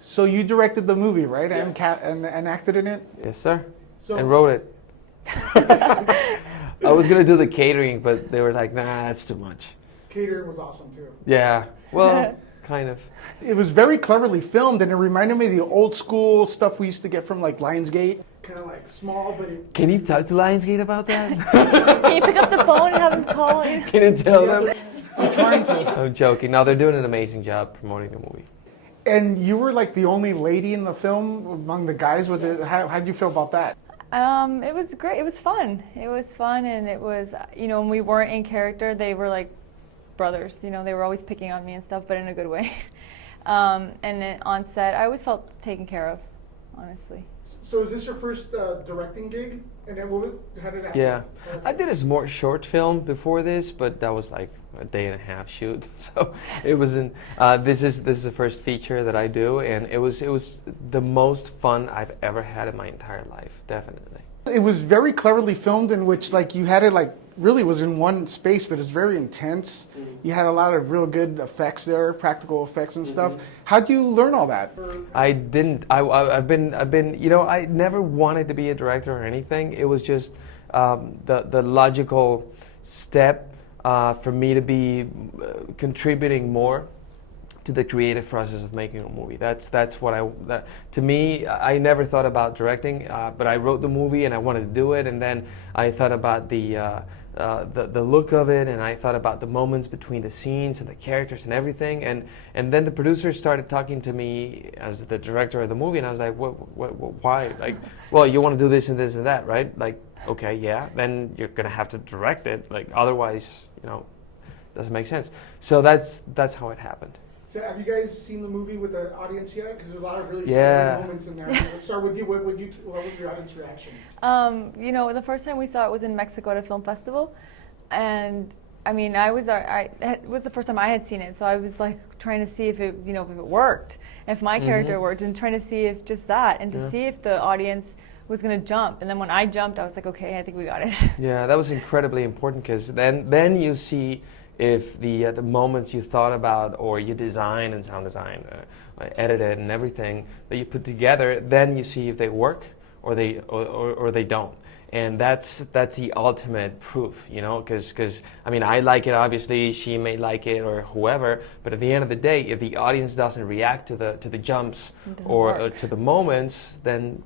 So you directed the movie, right? Yeah. And acted in it? Yes, sir. So, And wrote it. I was gonna do the catering, but they were like, "Nah, that's too much." catering was awesome too. Yeah. Well, kind of. It was very cleverly filmed, and it reminded me of the old school stuff we used to get from like Lionsgate. Kind of like small, but it, Can you talk to Lionsgate about that? Can you pick up the phone and have him call you? Can you tell them? I'm trying to. I'm joking. No, they're doing an amazing job promoting the movie. And you were like the only lady in the film among the guys. Was it? How'd you feel about that? It was great. It was fun. It was fun, and it was, when we weren't in character, they were like brothers. They were always picking on me and stuff, but in a good way. And then on set, I always felt taken care of, honestly. so is this your first directing gig? And then how did that Yeah, happen? I did a more short film before this, but that was like a day and a half shoot. So it wasn't. This is the first feature that I do, and it was the most fun I've ever had in my entire life, definitely. It was very cleverly filmed, in which like you had it like really was in one space, but it's very intense. You had a lot of real good effects there, practical effects and stuff. How'd you learn all that? I didn't. I've been. I never wanted to be a director or anything. It was just the logical step for me to be contributing more to the creative process of making a movie. That's what to me, I never thought about directing, but I wrote the movie and I wanted to do it, and then I thought about the look of it, and I thought about the moments between the scenes and the characters and everything, and then the producers started talking to me as the director of the movie, and I was like, why? Like, well, you want to do this and this and that, right? Like, okay, yeah, then you're gonna have to direct it, like, otherwise, doesn't make sense. So that's how it happened. So have you guys seen the movie with the audience yet? Because there's a lot of really Yeah. scary moments in there. Let's start with you. What was your audience reaction? The first time we saw it was in Mexico at a film festival, and I mean, it was the first time I had seen it, so I was like trying to see if it worked, if my character worked, and trying to see if just that, and to see if the audience was going to jump. And then when I jumped, I was like, okay, I think we got it. Yeah, that was incredibly important, because then you see if the moments you thought about, or you design and sound design, edited and everything that you put together, then you see if they work or they don't. And that's the ultimate proof, because I mean, I like it, obviously, she may like it, or whoever, but at the end of the day, if the audience doesn't react to the jumps or to the moments, then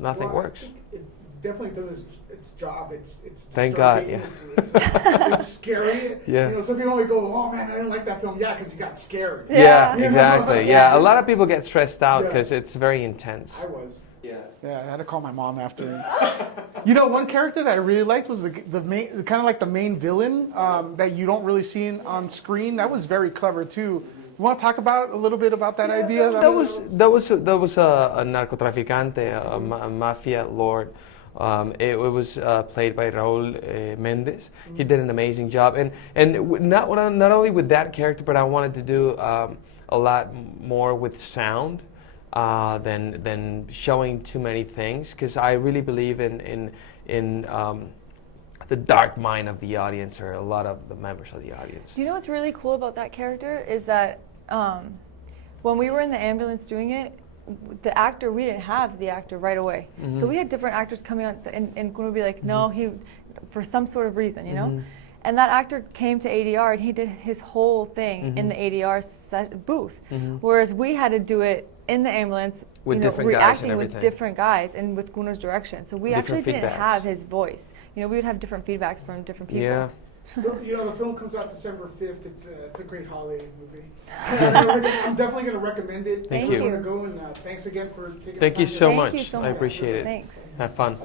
nothing works. It definitely does its job. It's Thank God, disturbing. yeah. It's scary. Yeah. Some people only go, "Oh man, I didn't like that film." Yeah, because you got scared. Yeah, Yeah. exactly. Yeah, a lot of people get stressed out Yeah. because it's very intense. I was. Yeah. Yeah, I had to call my mom after. One character that I really liked was the main, kind of like the main villain that you don't really see on screen. That was very clever too. You want to talk about a little bit about that idea? That was a narcotraficante, a mafia lord. It was played by Raúl Méndez. He did an amazing job, and not only with that character, but I wanted to do a lot more with sound than showing too many things, because I really believe in the dark mind of the audience, or a lot of the members of the audience. Do you know what's really cool about that character is that when we were in the ambulance doing it, the actor, we didn't have the actor right away. So we had different actors coming on, and Kuno would be like, no, he, for some sort of reason, And that actor came to ADR and he did his whole thing in the ADR booth. Whereas we had to do it in the ambulance, with different guys reacting and with everything. different guys and with Kuno's direction. So we Different actually didn't feedbacks. have his voice. We would have different feedbacks from different people. Yeah. So, the film comes out December 5th. It's a great holiday movie. I'm definitely going to recommend it. Thank I'm you. going to go, and thanks again for taking the time. Thank you so Thank much. you so I much. appreciate it. Thanks. Have fun.